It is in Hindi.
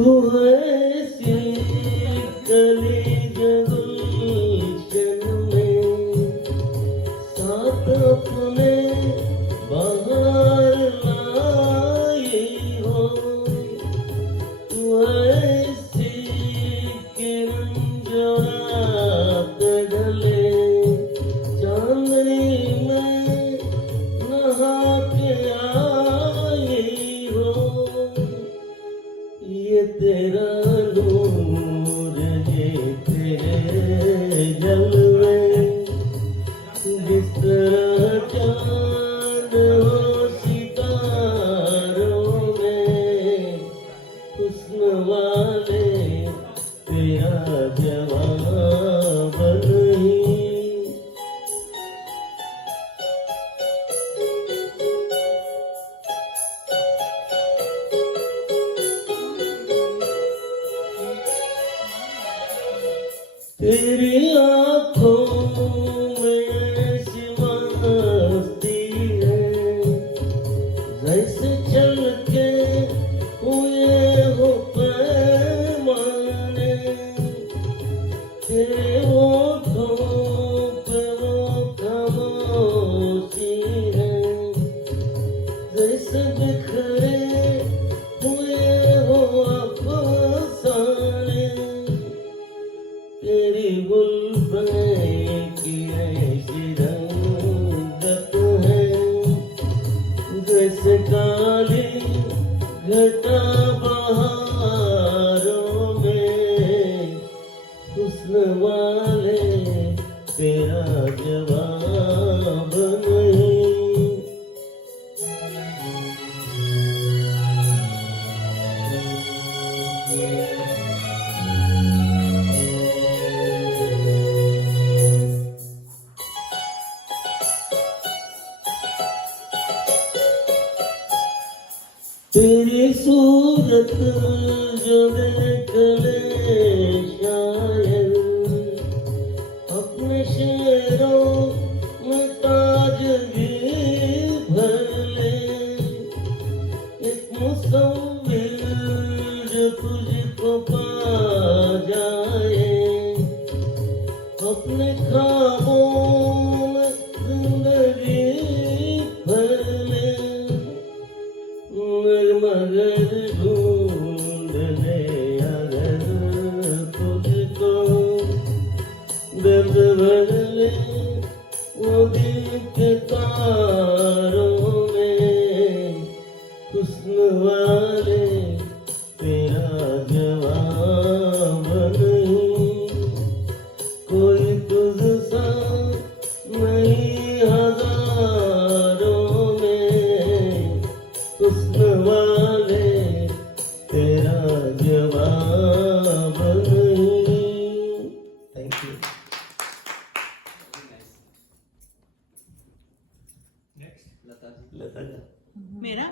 तू ऐसी कली गुलशन में साथ अपने बाहर लाई हो, तू ऐसी किरण जो रात ढले चांदनी में नहा के आई हो। ये तेरा नूर, ये तेरे जलवे, जिस तरह चांद हो सितारों में, हुस्न वाले तेरा जवाब नहीं। तेरी आँखों में ऐसी मस्ती है, जैसे छलके हुए हो पैमाने। तेरे होठों पे वो खामोशी है, जैसे बिखरे हुए हो अफसाने। तेरी गुलशन की ऐसी रंगत है, जैसे काली घटा बहारों में, हुस्न वाले तेरा जवाब नहीं। तेरी सूरत जो देख ले शायर, अपने शेरों में ताजगी भर ले। एक मुसव्विर जो तुझको पा जाए, अपने ख्वाबों में जिंदगी भर ले। मगर ढूंढ ले अगर तुझको, दर्द भर ले वो दिल के तारों में, हुस्न वाले तेरा जवाब नहीं। कोई तुझसा नहीं हजारों में, हुस्न वाले तेरा जवाब नहीं। Thank you. Next Lata ji. Lata ji. मेरा